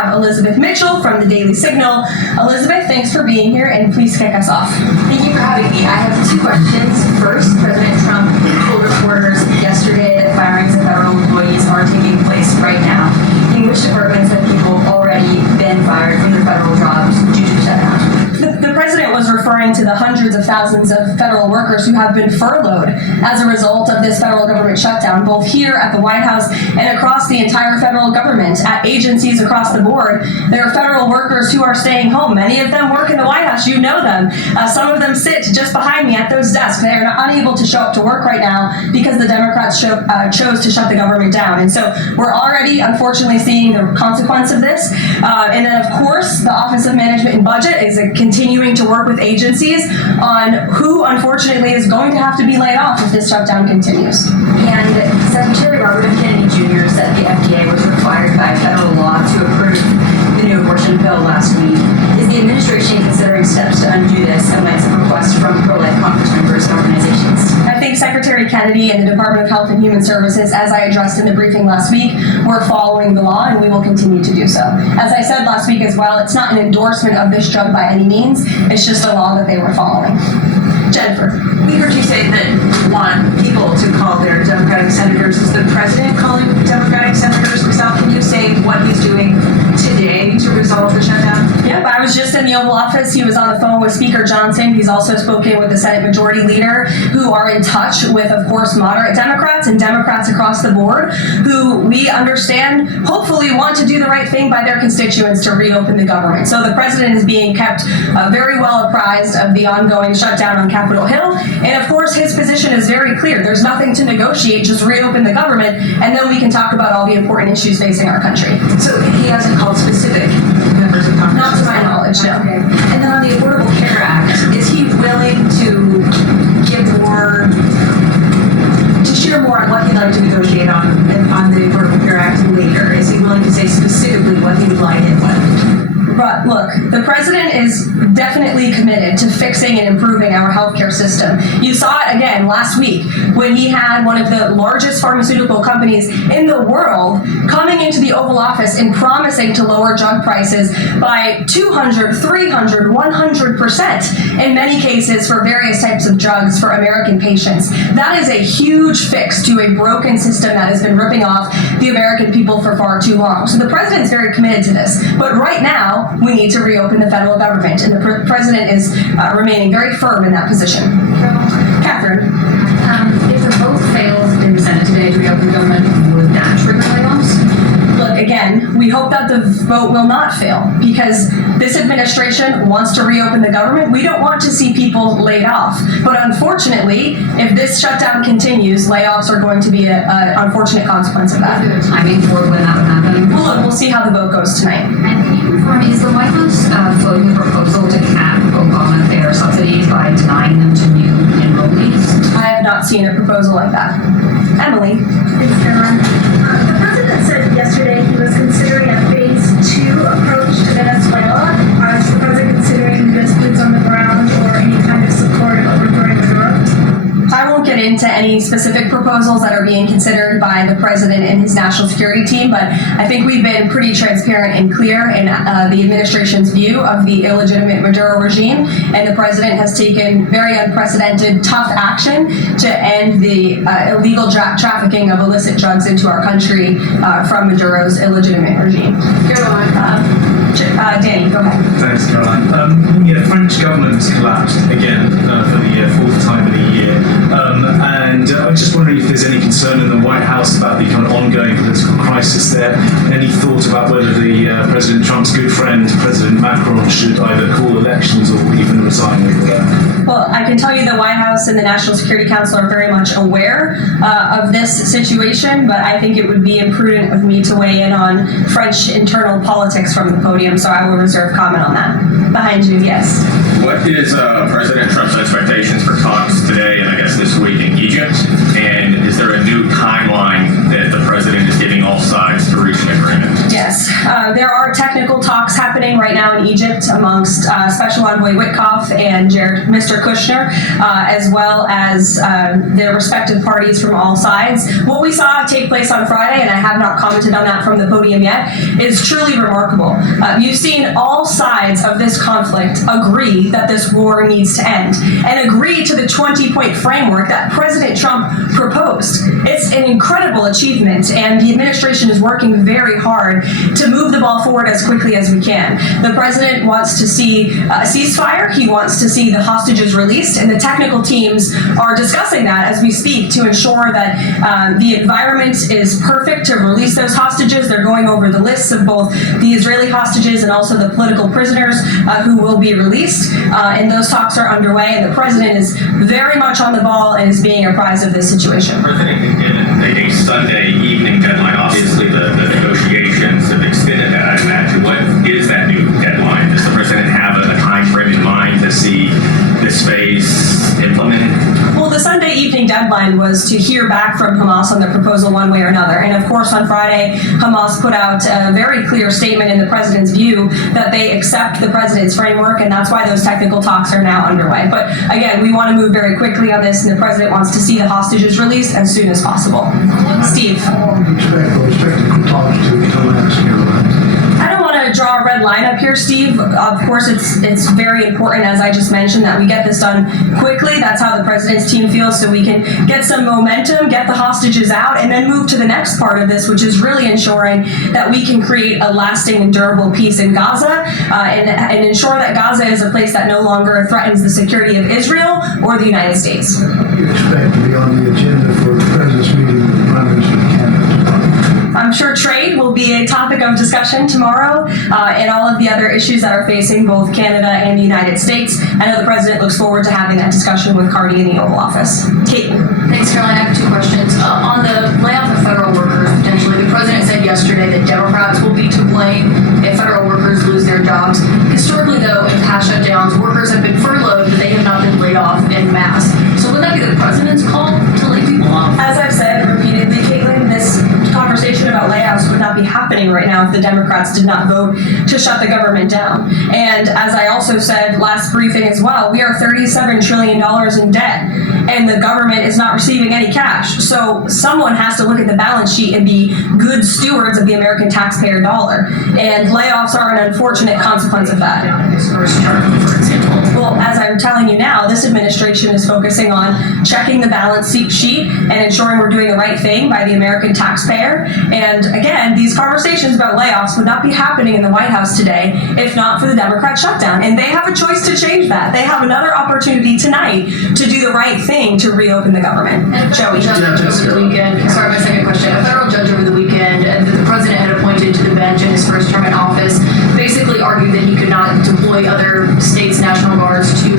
have Elizabeth Mitchell from the Daily Signal. Elizabeth, thanks for being here, and please kick us off. Thank you for having me. I have two questions. First, President Trump told reporters yesterday that firings of federal employees are taking place right now. In which departments have people already been fired from their federal jobs due to the shutdown? The president was referring to the hundreds of thousands of federal workers who have been furloughed as a result of this federal government shutdown, both here at the White House and across the entire federal government, at agencies across the board. There are federal workers who are staying home. Many of them work in the White House. You know them. Some of them sit just behind me at those desks. They are unable to show up to work right now because the Democrats chose to shut the government down. And so we're already, unfortunately, seeing the consequence of this. And then, of course, the Office of Management and Budget is continuing to work with agencies on who, unfortunately, is going to have to be laid off if this shutdown continues. And Secretary Robert F. Kennedy Jr. said the FDA was required by federal law to approve the new abortion pill last week. Is the administration considering steps to undo this amidst a request from pro-life Congress members and organizations? I think Secretary Kennedy and the Department of Health and Human Services, as I addressed in the briefing last week, were following the law, and we will continue to do so. As I said last week as well, it's not an endorsement of this drug by any means. It's just a law that they were following. Jennifer. We heard you say that you want people to call their Democratic senators. Is the president calling Democratic senators himself? Can you say what he's doing today to resolve the shutdown? Yep, I was just in the Oval Office. He was on the phone with Speaker Johnson. He's also spoken with the Senate Majority Leader, who are in touch with, of course, moderate Democrats and Democrats across the board, who we understand hopefully want to do the right thing by their constituents to reopen the government. So the president is being kept very well apprised of the ongoing shutdown on Capitol Hill. And of course, his position is very clear. There's nothing to negotiate, just reopen the government, and then we can talk about all the important issues facing our country. So he hasn't called specific members of Congress? Not to my knowledge, no. Okay. And then on the Affordable Care Act, is he willing to give more, to share more on what he'd like to negotiate on the Affordable Care Act later? Is he willing to say specifically what he would like and what? But look, the president is definitely committed to fixing and improving our healthcare system. You saw it again last week when he had one of the largest pharmaceutical companies in the world coming into the Oval Office and promising to lower drug prices by 200, 300, 100% in many cases for various types of drugs for American patients. That is a huge fix to a broken system that has been ripping off the American people for far too long. So the president is very committed to this. But right now, we need to reopen the federal government, and the president is remaining very firm in that position. Catherine. If the vote fails in the Senate today to reopen the government, would that trigger layoffs? Look, again, we hope that the vote will not fail, because this administration wants to reopen the government. We don't want to see people laid off. But unfortunately, if this shutdown continues, layoffs are going to be an unfortunate consequence of that. Timing for when that would happen? Well, look, we'll see how the vote goes tonight. And can you confirm, is the White House floating a proposal to cap Obamacare subsidies by denying them to new enrollees? I have not seen a proposal like that. Emily. Thanks, Caroline. The president said yesterday he was considering a phase 2 approach to Venezuela. Is the president considering just boots on the ground or any kind of support of overthrowing Maduro? I won't get into any specific proposals that are being considered by the president and his national security team, but I think we've been pretty transparent and clear in the administration's view of the illegitimate Maduro regime, and the president has taken very unprecedented, tough action to end the illegal trafficking of illicit drugs into our country from Maduro's illegitimate regime. Danny, go ahead. Thanks, Caroline. The French government has collapsed again for the fourth time in a year. And I'm just wondering if there's any concern in the White House about the kind of ongoing political crisis there. Any thought about whether the President Trump's good friend, President Macron, should either call elections or even resign over that? Well, I can tell you the White House and the National Security Council are very much aware of this situation, but I think it would be imprudent of me to weigh in on French internal politics from the podium, so I will reserve comment on that. Behind you, yes. What is President Trump's expectations for talks today and I guess this week in Egypt? And is there a new timeline that the president is giving all sides to reach an agreement? Yes. there are technical talks happening right now in Egypt amongst Special Envoy Witkoff and Mr. Kushner, as well as their respective parties from all sides. What we saw take place on Friday, and I have not commented on that from the podium yet, is truly remarkable. You've seen all sides of this conflict agree that this war needs to end, and agree to the 20-point framework that President Trump proposed. It's an incredible achievement, and the administration is working very hard to move the ball forward as quickly as we can. The president wants to see a ceasefire. He wants to see the hostages released, and the technical teams are discussing that as we speak to ensure that the environment is perfect to release those hostages. They're going over the lists of both the Israeli hostages and also the political prisoners who will be released, and those talks are underway, and the president is very much on the ball and is being apprised of this situation. President, in a Sunday evening deadline, obviously the negotiations have extended that, I imagine. What is that new deadline? Does the president have a time frame in mind to see this phase implemented? Well, the Sunday evening deadline was to hear back from Hamas on the proposal one way or another. And of course, on Friday, Hamas put out a very clear statement in the president's view that they accept the president's framework, and that's why those technical talks are now underway. But again, we want to move very quickly on this, and the president wants to see the hostages released as soon as possible. Steve. How long do you expect those technical talks to last, Karoline? I don't want to draw a red line up here, Steve. Of course, it's very important, as I just mentioned, that we get this done quickly. That's how the president's team feels, so we can get some momentum, get the hostages out, and then move to the next part of this, which is really ensuring that we can create a lasting and durable peace in Gaza, and ensure that Gaza is a place that no longer threatens the security of Israel or the United States. What do you expect to be on the agenda for the president's meeting with the Prime Minister of Canada tomorrow? I'm sure trade will be a topic of discussion tomorrow, and all of the other issues that are facing both Canada and the United States. I know the president looks forward to having that discussion with Cardi in the Oval Office. Kate. Thanks, Caroline. I have two questions. On the layoff of federal workers, potentially, the president said yesterday that Democrats will be to blame if federal workers lose their jobs. Historically, though, in past shutdowns, workers have been furloughed, but they have not been laid off en masse. So wouldn't that be the president's call to lay people off? As I've said repeatedly, Caitlin, this conversation about layoffs would not be happening right now if the Democrats did not vote to shut the government down. And as I also said last briefing as well, we are $37 trillion in debt, and the government is not receiving any cash. So someone has to look at the balance sheet and be good stewards of the American taxpayer dollar. And layoffs are an unfortunate consequence of that. In his first term, for example. Well, as I'm telling you now, this administration is focusing on checking the balance sheet and ensuring we're doing the right thing by the American taxpayer. And again, these conversations about layoffs would not be happening in the White House today if not for the Democrat shutdown. And they have a choice to change that. They have another opportunity tonight to do the right thing to reopen the government. Joey. Sorry, my second question. A federal judge over the weekend that the president had appointed to the bench in his first term in office basically argued that he could not deploy other states' National Guards to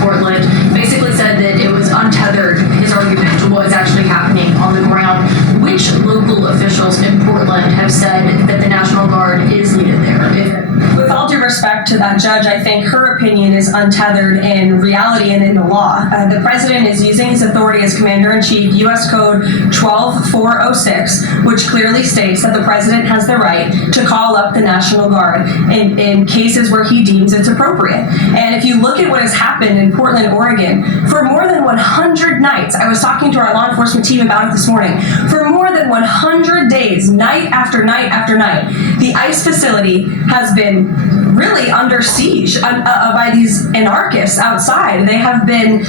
Portland. Basically said that it was untethered, his argument, to what is actually happening on the ground. Which local officials in Portland have said that the National Guard is needed there? With all due respect to that judge, I think her opinion is untethered in reality and in the law. The president is using his authority as Commander-in-Chief, U.S. Code 12406, which clearly states that the president has the right to call up the National Guard in cases where he deems it's appropriate. And if you look at what has happened in Portland, Oregon, for more than 100 nights, I was talking to our law enforcement team about it this morning, for more than 100 days, night after night after night, the ICE facility has been really under siege by these anarchists outside. They have been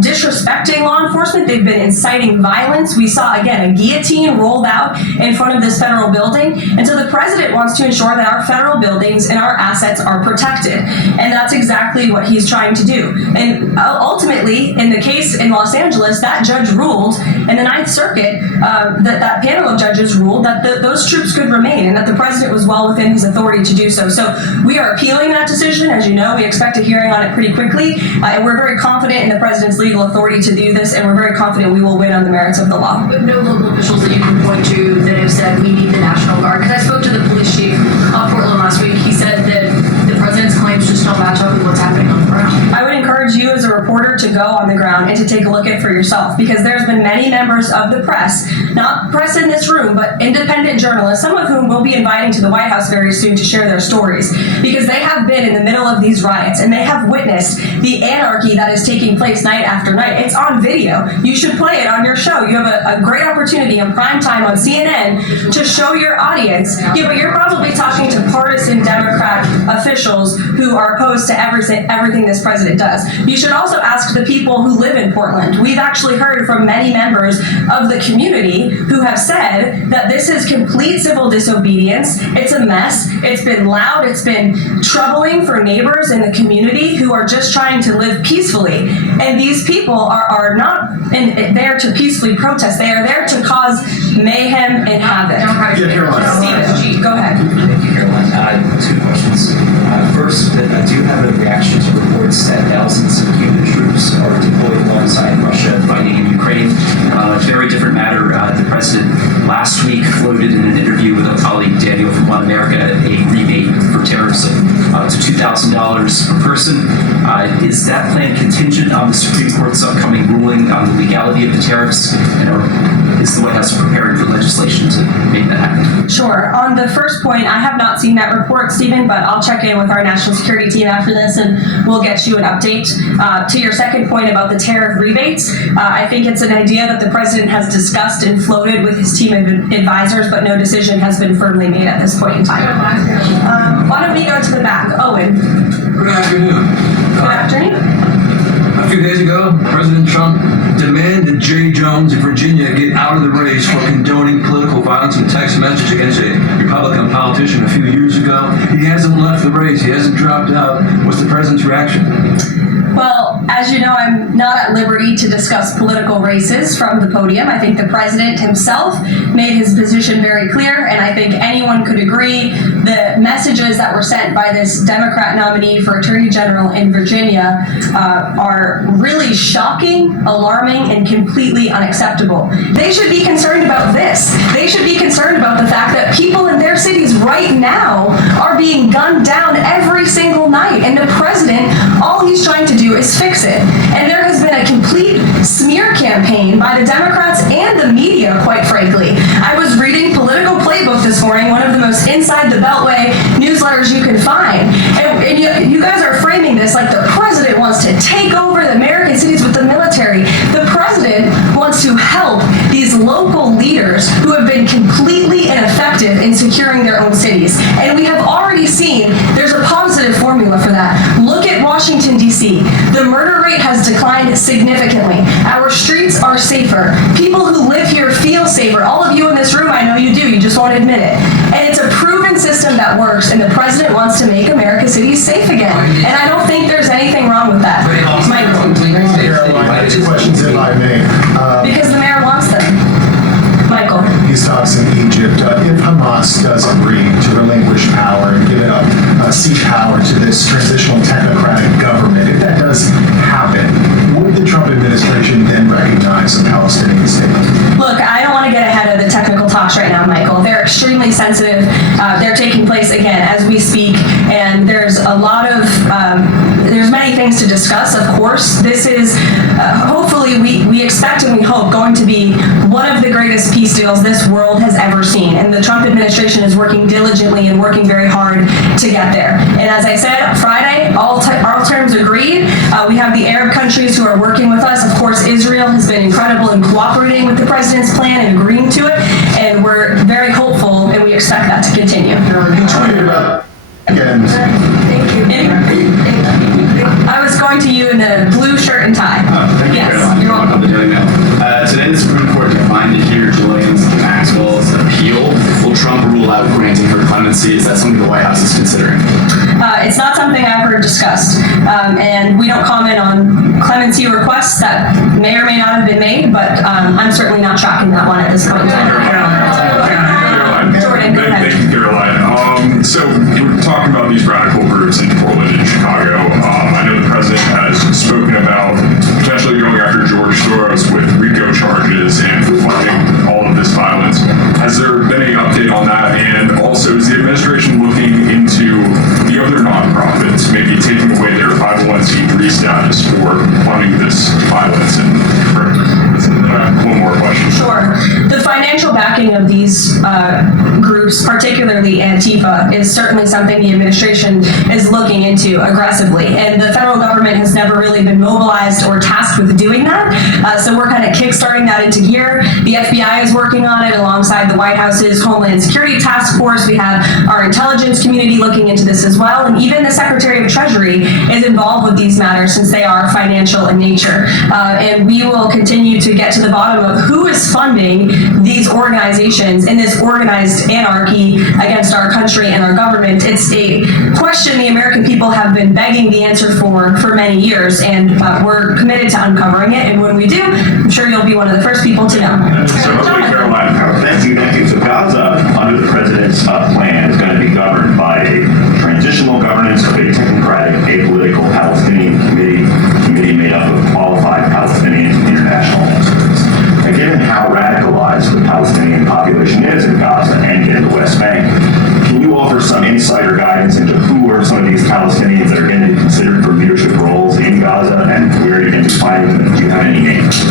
disrespecting law enforcement. They've been inciting violence. We saw, again, a guillotine rolled out in front of this federal building. And so the president wants to ensure that our federal buildings and our assets are protected. And that's exactly what he's trying to do. And ultimately, in the case in Los Angeles, that judge ruled, in the Ninth Circuit, that panel of judges ruled that those troops could remain and that the president was well within his authority to do so. So we are appealing that decision. As you know, we expect a hearing on it pretty quickly. And we're very confident in the president's legal authority to do this, and we're very confident we will win on the merits of the law. But no local officials that you can point to that have said we need the National Guard. Because I spoke to the police chief of Portland last week. He said that the president's claims just don't match up with what's happening on the ground. I would encourage you as a reporter to go on the ground and to take a look at it for yourself, because there's been many members of the press, not press in this room, but independent journalists, some of whom we'll be inviting to the White House very soon to share their stories, because they have been in the middle of these riots and they have witnessed the anarchy that is taking place night after night. It's on video. You should play it on your show. You have a great opportunity in prime time on CNN to show your audience. Yeah, but you're probably talking to partisan Democrat officials who are opposed to everything this president does. You should also ask the people who live in Portland. We've actually heard from many members of the community who have said that this is complete civil disobedience. It's a mess. It's been loud. It's been troubling for neighbors in the community who are just trying to live peacefully. And these people are not there to peacefully protest. They are there to cause mayhem and havoc. Yeah, Karoline. Stephen, go ahead. Thank you, Karoline. Two questions. First, I do have a reaction to reports that thousands of Cuban troops are deployed alongside Russia fighting in Ukraine. Very different matter. The president last week floated in an interview with a colleague, Daniel from One America, a rebate for tariffs to $2,000 per person. Is that plan contingent on the Supreme Court's upcoming ruling on the legality of the tariffs? And is the White House preparing for legislation to make that happen? Sure. On the first point, I have not seen that report, Stephen, but I'll check in with our national security team after this and we'll get you an update. To your second point about the tariff rebates, I think it's an idea that the president has discussed and floated with his team of advisors, but no decision has been firmly made at this point in time. Why don't we go to the back? Owen. Good afternoon. Good afternoon. A few days ago, President Trump demanded Jay Jones of Virginia get out of the race for condoning political violence and text message against a Republican politician a few years ago. He hasn't left the race. He hasn't dropped out. What's the president's reaction? Well, as you know, I'm not at liberty to discuss political races from the podium. I think the president himself made his position very clear, and I think anyone could agree the messages that were sent by this Democrat nominee for Attorney General in Virginia are really shocking, alarming, and completely unacceptable. They should be concerned about this. They should be concerned about the fact that people in their cities right now are being gunned down every single night, and the president, all he's trying to do is fix it. And there has been a complete smear campaign by the Democrats and the media, quite frankly. I was reading Political Playbook this morning, one of the most inside the Beltway newsletters you can find. And you guys are framing this like the president wants to take over the American cities with the military. The president wants to help these local leaders who have been completely ineffective in securing their own cities. And we have already seen there's a positive formula for that. Look at Washington, D.C. The murder rate has declined significantly. Our streets are safer. People who live here feel safer. All of you in this room, I know you do. You just won't admit it. And it's a proven system that works, and the president wants to make America's cities safe again. And I don't think there's anything wrong with that. Michael. Caroline, two questions if I may. Because the mayor wants them. Michael. These talks in Egypt, if Hamas does agree to relinquish power and give it up, cede power to this transitional technocratic government, if that does happen, would the Trump administration then recognize a Palestinian state? Look, I don't want to get ahead of the technical talks right now, Michael. They're extremely sensitive. They're taking place again as we speak, and there's a lot of there's many things to discuss. Of course, this is hopefully we expect and we hope going to be one of the greatest peace deals this world has ever seen, and the Trump administration is working diligently and working very hard to get there. And as I said, Friday, all terms agreed. We have the Arab countries who are working with us. Of course, Israel has been incredible in cooperating with the president's plan and agreeing to it, and we're very hopeful, and we expect that to continue. You tweeted about again. Thank you. I was going to you in the blue shirt and tie. Thank you, Yes, Caroline. you're welcome. The Daily Mail. Today, the Supreme Court declined to hear Julian's and Maxwell's appeal. Will Trump rule out granting her clemency? Is that something the White House is considering? It's not something I've heard discussed, and we don't comment on clemency requests that may or may not have been made, but I'm certainly not tracking that one at this point in time. Jordan, go ahead. Thank you, Caroline. So we're talking about these radical groups in Portland and Chicago. I know the president has spoken about potentially going after George Soros with RICO charges and funding all of this violence. Has there been any update on that? And also, is the administration looking into the other nonprofits, maybe taking away their 501c3 status for funding this violence and certainly something the administration is looking into aggressively. And the federal government has never really been mobilized or tasked with doing that. So we're kind of kickstarting that into gear. The FBI is working on it alongside the White House's Homeland Security Task Force. We have our intelligence community looking into this as well. And even the Secretary of Treasury is involved with these matters since they are financial in nature. And we will continue to get to the bottom of who is funding these organizations in this organized anarchy against our country and our government. It's a question the American people have been begging the answer for many years, and we're committed to uncovering it. And when we do, I'm sure you'll be one of the first people to know. So, Karoline, thank you. So Gaza, under the president's plan, is going to be governed by a transitional governance of a technocratic, apolitical Palestinian committee made up of qualified Palestinian international experts. And given how radicalized the Palestinian population is in Gaza and in the West Bank, can you offer some insight or guidance into who are some of these Palestinians that are going to be considered for leadership roles in Gaza, and where you can be finding them? Do you have any names?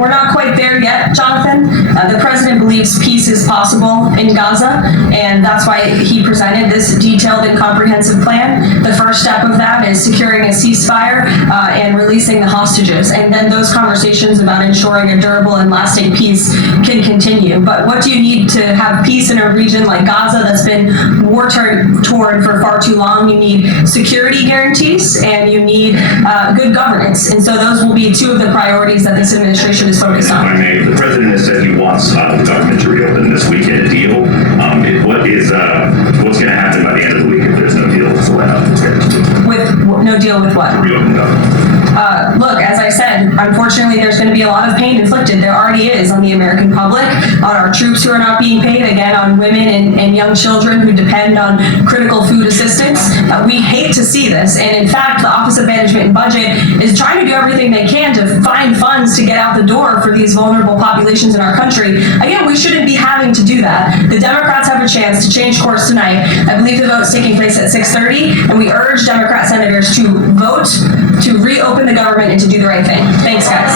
We're not quite there yet, Jonathan. The president believes peace is possible in Gaza, and that's why he presented this detailed and comprehensive plan. The first step of that is securing a ceasefire and releasing the hostages, and then those conversations about ensuring a durable and lasting peace can continue. But what do you need to have peace in a region like Gaza that's been war-torn for far too long? You need security guarantees, and you need good governance. And so those will be two of the priorities that this administration is focused on. If I may, the president has said he wants the government to reopen this week in a deal. What's going to happen by the end of the week if there's no deal with the White House? With no deal with what? Reopen government. Look, as I said, unfortunately, there's going to be a lot of pain inflicted. There already is on the American public, on our troops who are not being paid, again, on women and young children who depend on critical food assistance. We hate to see this. And in fact, the Office of Management and Budget is trying to do everything they can to find funds to get out the door for these vulnerable populations in our country. Again, we shouldn't be having to do that. The Democrats have a chance to change course tonight. I believe the vote's taking place at 6:30, and we urge Democrat senators to vote to reopen the government and to do the right thing. Thanks, guys.